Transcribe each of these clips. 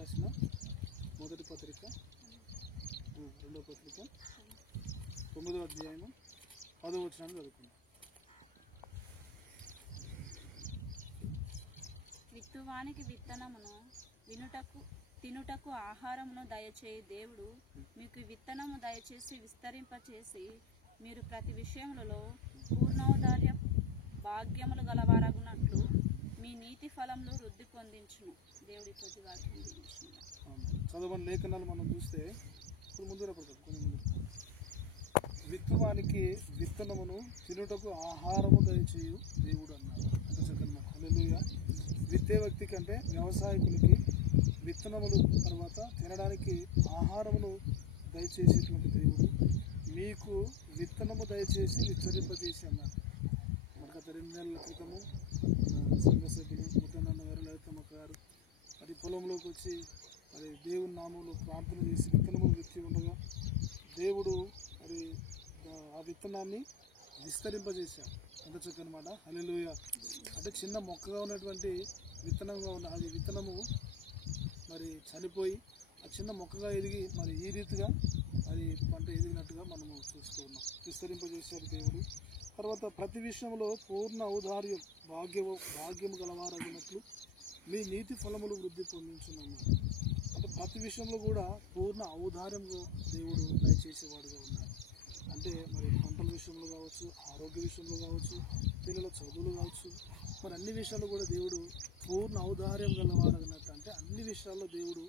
రాసిన మొదటి పత్రిక 2వ పత్రిక 9వ అధ్యాయము 10వ వచనాన్ని చదువుకుందాం. విత్తువానికి విత్తనమును తినుటకు ఆహారమును దయచేయి దేవుడు మీకు విత్తనము దయచేసి విస్తరింపచేసి మీరు ప్రతి విషయములలో పూర్ణౌదార్య భాగ్యములు గలవారగునట్లు మీ నీతి ఫలములు వృద్ధి పొందించును. దేవుడి కొద్ది వాక్యం దీవించును. చదవని లేఖనాలు మనం చూస్తే ఇప్పుడు ముందు కొన్ని విత్తువానికి విత్తనమును తినుటకు ఆహారము దయచేయు దేవుడు అన్నారు. అంత చక్కగా హల్లెలూయా. విత్తే వ్యక్తి కంటే వ్యవసాయకులకి విత్తనములు తర్వాత తినడానికి ఆహారమును దయచేసేటువంటి దేవుడు మీకు విత్తనము దయచేసి విస్తరింపజేసి అన్నారు. మనకు గత 2 నెలల క్రితము సంఘ సభ్యులు ముద్దన్న గారు లలితమ్మ గారు మరి పొలంలోకి వచ్చి మరి దేవుని నామంలో ప్రార్థన చేసి విత్తనములు విత్తి ఉండగా దేవుడు మరి ఆ విత్తనాన్ని విస్తరింపజేశారు. ఎంత చక్కనమాట హల్లెలూయా. అంటే చిన్న మొక్కగా ఉన్నటువంటి విత్తనంగా ఉన్న అది విత్తనము మరి చనిపోయి ఆ చిన్న మొక్కగా ఎదిగి మరి ఈ రీతిగా అది పంట ఎదిగినట్టుగా మనము చూస్తూ ఉన్నాం. విస్తరింపజేశారు దేవుడు. తర్వాత ప్రతి విషయంలో పూర్ణ ఔదార్యం భాగ్యము గలవారగినట్లు మీ నీతి ఫలములు వృద్ధి పొందించున్నాను. అంటే ప్రతి విషయంలో కూడా పూర్ణ ఔదార్యంగా దేవుడు దయచేసేవాడుగా ఉన్నాడు. అంటే మరి పంటల విషయంలో కావచ్చు, ఆరోగ్య విషయంలో కావచ్చు, పిల్లల చదువులు కావచ్చు, మరి అన్ని విషయాల్లో కూడా దేవుడు పూర్ణ ఔదార్యం గలవారగినట్టు అంటే అన్ని విషయాల్లో దేవుడు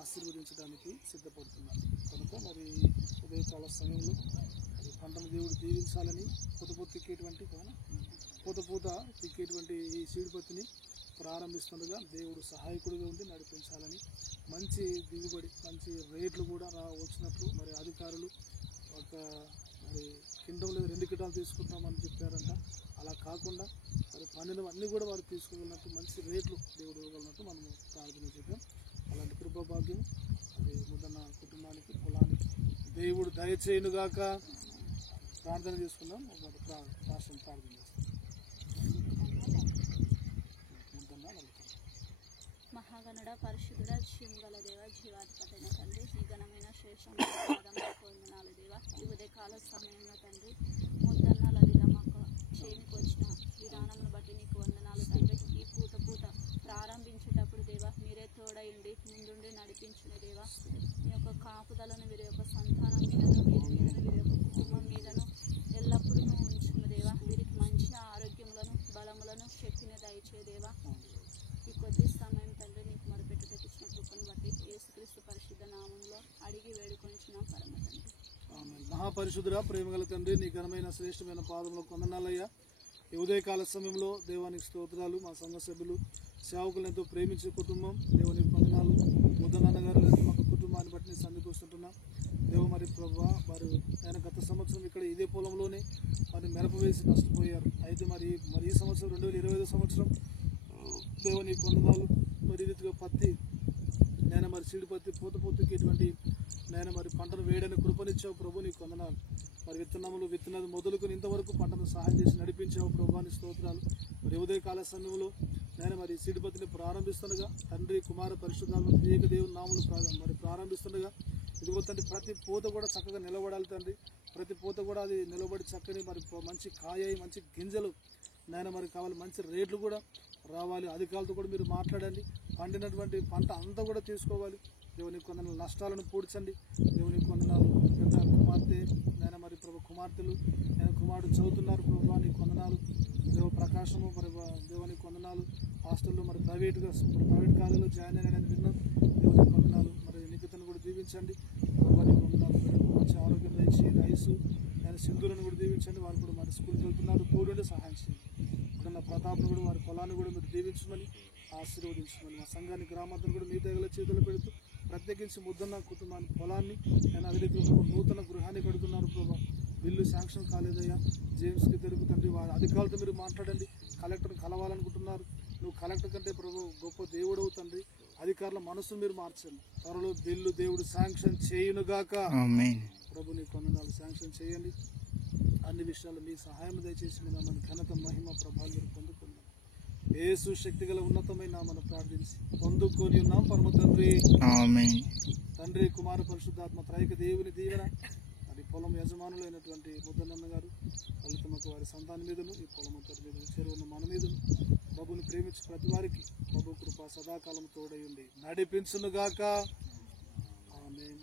ఆశీర్వదించడానికి సిద్ధపడుతున్నారు. కనుక మరి ఉదయకాల సమయంలో పంటను దేవుడు దీవించాలని పూత తిక్కేటువంటి ఈ సీడ్ పత్తిని ప్రారంభిస్తుండగా దేవుడు సహాయకుడిగా ఉండి నడిపించాలని మంచి దిగుబడి మంచి రేట్లు కూడా వచ్చినట్లు మరి అధికారులు ఒక మరి కింటం లేదా 2 కింటాలు తీసుకుంటామని చెప్పారంట. అలా కాకుండా మరి పండినవన్నీ కూడా వారు తీసుకోగలిగినట్టు మంచి రేట్లు దేవుడు ఇవ్వగలిగినట్టు మనము ప్రార్థన చేద్దాం. అలాంటి కృపాభాగ్యం అది ముద్దన్న కుటుంబానికి పొలానికి దేవుడు దయచేయునుగాక. ప్రార్థన చేసుకుందాం. రాష్ట్రం ప్రార్థన చేస్తాం. మహాగణుడ పరిశుద్ధుడ జీవగల దేవ జీవాధిపతైన తండ్రి ఈ ఘనమైన శేషం పొందినాలు దేవ ఈ ఉదయకాల సమయంలో తండ్రి ముద్దన్న లలితమ్మకు చేనికి వచ్చిన విధానమును బట్టి నీకు వందనాలు తండ్రి. ఈ పూత ప్రారంభించేటప్పుడు దేవ మీరే తోడైండి ముందుండి నడిపించిన దేవ మీ యొక్క కాపుదలను వీరి యొక్క సంతానం మీదను వీరి యొక్క కుటుంబం మీదను ఎల్లప్పుడూ ఉంచుము దేవ. వీరికి మంచి ఆరోగ్యములను బలములను శక్తిని దయచే దేవ. ఈ కొద్ది సమయం తండ్రి నీకు మొరపెట్టుటకు ఇచ్చిన కృపను బట్టి యేసుక్రీస్తు పరిశుద్ధ నామంలో అడిగి వేడుకొనిచున్నాం పరమ తండ్రి. మహాపరిశుద్ధుడా ప్రేమగల తండ్రి నీ ఘనమైన శ్రేష్టమైన పాదంలో కొందనాలయ్యా. ఈ ఉదయకాల సమయంలో దేవానికి స్తోత్రాలు. మా సంఘ సభ్యులు సేవకులను ఎంతో ప్రేమించే కుటుంబం దేవునికి వందనాలు. ముద్దనాన్న గారు మా కుటుంబాన్ని బట్టి నేను సన్నిధికి వస్తుంటున్నాం దేవ. మరి ప్రభా వారు ఆయన గత సంవత్సరం ఇక్కడ ఇదే పొలంలోనే మరి మిరప వేసి నష్టపోయారు. అయితే మరి ఈ సంవత్సరం 2025 సంవత్సరం దేవ నీకు వందనాలు. మరి రీతిగా పత్తి నేను మరి సీడు పత్తి పూతకి ఎటువంటి నేను మరి పంటను వేయడానికి కృపనిచ్చావు ప్రభు నీకు వందనాలు. మరి విత్తనది మొదలుకొని ఇంతవరకు పంటను సహాయం చేసి నడిపించావు ప్రభాని స్తోత్రాలు. మరి ఉదయకాల సమయంలో నేను మరి సీడు పత్తిని ప్రారంభిస్తుండగా తండ్రి కుమార పరిశుద్ధాత్మ త్రియేక దేవుని నామములు మరి ప్రారంభిస్తుండగా ఇదిగో తండ్రి ప్రతి పూత కూడా చక్కగా నిలబడాలి తండ్రి. ప్రతి పూత కూడా అది నిలబడి చక్కని మరి మంచి కాయ మంచి గింజలు నాయన మరి కావాలి. మంచి రేట్లు కూడా రావాలి. అధికారులతో కూడా మీరు మాట్లాడండి. పండినటువంటి పంట అంతా కూడా తీసుకోవాలి. దేవునికి కొందనాలు నష్టాలను పూడ్చండి. దేవునికి కొందనాలు పెద్ద కుమార్తె నేను మరి ప్రభు కుమార్తెలు నేను కుమారుడు చదువుతున్నారు ప్రభు నీకు వందనాలు. దేవ ప్రకాశము మరి దేవునికి వందనాలు. హాస్టల్లో మరి ప్రైవేట్ కాలేజీలో జాయిన్ అయ్యాడని విన్నాం. దేవునికి వందనాలు. మరి నిఖితను కూడా దీవించండి ప్రభు నీకు వందనాలు. మంచి ఆరోగ్యం దయచి రైసు నేను సింధులను కూడా దీవించండి. వాళ్ళు కూడా మరి స్కూల్కి వెళ్తున్నారు. తోడుండి సహాయం చేయండి. ఇప్పుడున్న ప్రతాప్ను కూడా వారి పొలాన్ని కూడా మీరు దీవించమని ఆశీర్వదించమని మా సంఘాన్ని గ్రామాంతరం కూడా మీ దగ్గర చేతులు పెడుతూ ప్రత్యేకించి ముద్దన్న కుటుంబాన్ని పొలాన్ని నేను అభివృద్ధి నూతన గృహాన్ని కడుతున్నారు ప్రభా. Bill sanction కాలేదయ్యా. జేమ్స్కి తిరుగుతండి వారి అధికారులతో మీరు మాట్లాడండి. కలెక్టర్ని కలవాలనుకుంటున్నారు. నువ్వు కలెక్టర్ కంటే ప్రభు గొప్ప దేవుడు తండ్రి. అధికారుల మనసును మీరు మార్చండి. త్వరలో బిల్లు దేవుడు శాంక్షన్ చేయునుగాక. ప్రభు నీకు వందనాలు. శాంక్షన్ చేయండి. అన్ని విషయాలు మీ సహాయం దయచేసి మీ నామని ఘనత మహిమ ప్రభావం మీరు పొందుకున్నాం. యేసు శక్తిగల ఉన్నతమైన నామమున ప్రార్థించి పొందుకొని ఉన్నాం పరమ తండ్రి. ఆమేన్. తండ్రి, కుమార, పరిశుద్ధాత్మ త్రైక దేవుని దీవెన మరి పొలం యజమానులైనటువంటి ముద్దనన్న గారు వాళ్ళు తమకు వారి సంతానం మీదను ఈ పొలం అంతటి మీద చేరువున్న మన మీదను ప్రభుని ప్రేమించి ప్రతి వారికి ప్రభు కృప సదాకాలం తోడై ఉండి నడిపించునుగాక. ఆమేన్.